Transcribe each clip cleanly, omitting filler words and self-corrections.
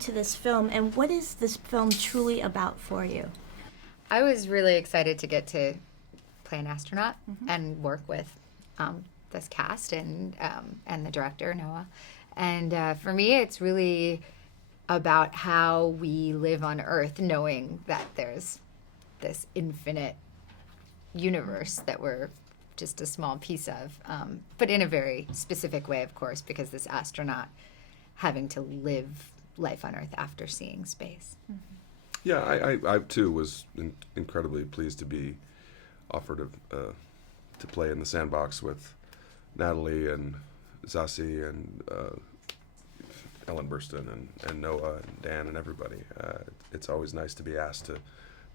to this film, and what is this film truly about for you? I was really excited to get to play an astronaut and work with this cast and the director, Noah. And for me, it's really about how we live on Earth, knowing that there's this infinite universe that we're just a small piece of, but in a very specific way, of course, because this astronaut having to live life on Earth after seeing space. Yeah, I too was incredibly pleased to be offered to play in the sandbox with Natalie and Zassi and Ellen Burstyn and Noah and Dan and everybody. It's always nice to be asked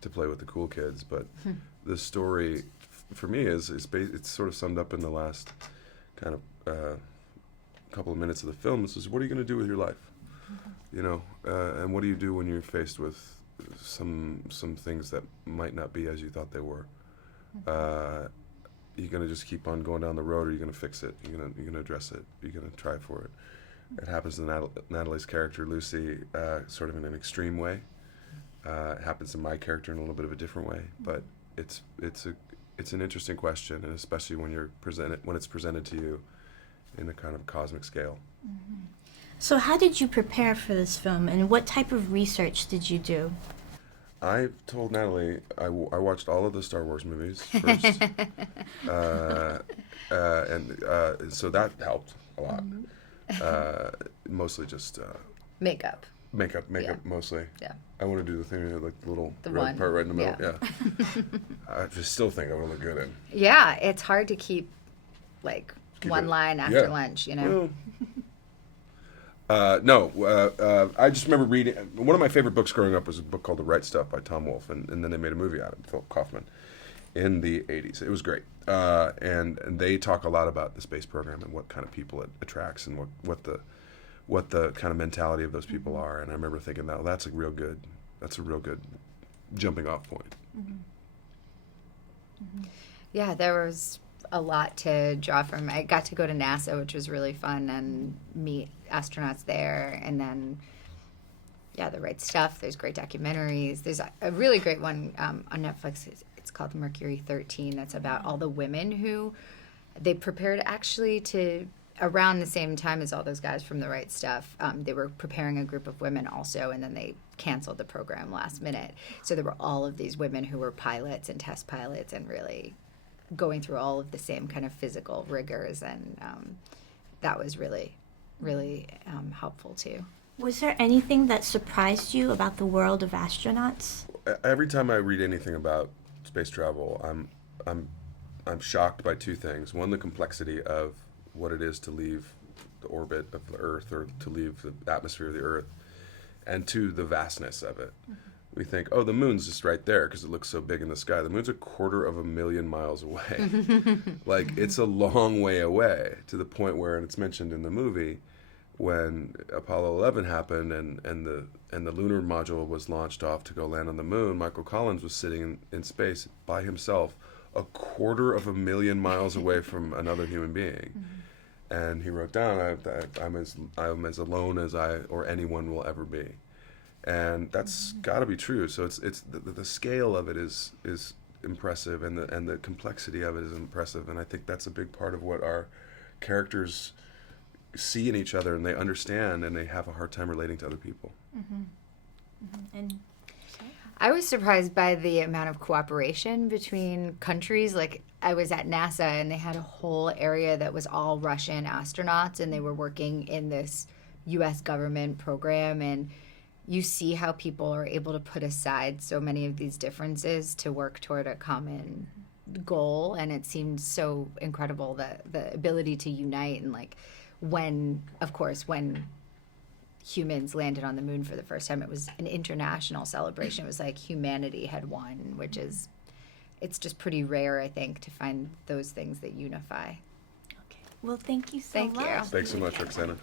to play with the cool kids, but the story for me it's sort of summed up in the last kind of couple of minutes of the film. This is, what are you going to do with your life? And what do you do when you're faced with some things that might not be as you thought they were? You're going to just keep on going down the road, or you're going to fix it? You're going to address it? You're going to try for it? It happens to Natalie's character, Lucy, sort of in an extreme way. It happens to my character in a little bit of a different way. But it's an interesting question, and especially when it's presented to you in a kind of cosmic scale. So how did you prepare for this film, and what type of research did you do? I told Natalie I watched all of the Star Wars movies first, and so that helped a lot. Mostly just Makeup. makeup Yeah. mostly. Yeah. I want to do the thing like the little The red one. part right in the middle. Yeah. I just still think I would look good in. Yeah, it's hard to keep Keep one it- line after yeah. lunch, you know? No, I just remember reading, one of my favorite books growing up was a book called The Right Stuff by Tom Wolfe, and then they made a movie out of it, Philip Kaufman, in the 80s. It was great. And they talk a lot about the space program and what kind of people it attracts and what the kind of mentality of those people are. And I remember thinking, that's a real good jumping off point. Yeah, there was a lot to draw from. I got to go to NASA, which was really fun, and meet astronauts there. And then, The Right Stuff. There's great documentaries. There's a really great one on Netflix. It's called Mercury 13. That's about all the women who they prepared actually to, around the same time as all those guys from The Right Stuff. They were preparing a group of women also, and then they canceled the program last minute. So there were all of these women who were pilots and test pilots and really going through all of the same kind of physical rigors, and that was really, really helpful too. Was there anything that surprised you about the world of astronauts? Every time I read anything about space travel, I'm shocked by two things. One, the complexity of what it is to leave the orbit of the Earth or to leave the atmosphere of the Earth, and two, the vastness of it. We think, oh, the moon's just right there because it looks so big in the sky. The moon's 250,000 miles away. It's a long way away, to the point where, and it's mentioned in the movie, when Apollo 11 happened and the lunar module was launched off to go land on the moon, Michael Collins was sitting in space by himself 250,000 miles away from another human being. And he wrote down, I'm as alone as I or anyone will ever be. And that's got to be true. So it's the scale of it is impressive, and the complexity of it is impressive. And I think that's a big part of what our characters see in each other, and they understand, and they have a hard time relating to other people. And I was surprised by the amount of cooperation between countries. I was at NASA, and they had a whole area that was all Russian astronauts, and they were working in this U.S. government program, and you see how people are able to put aside so many of these differences to work toward a common goal. And it seemed so incredible, the ability to unite. And when humans landed on the moon for the first time, it was an international celebration. It was like humanity had won, it's just pretty rare, I think, to find those things that unify. okay. Well, thank you so Thank you. much. Thanks so much, Roxanna.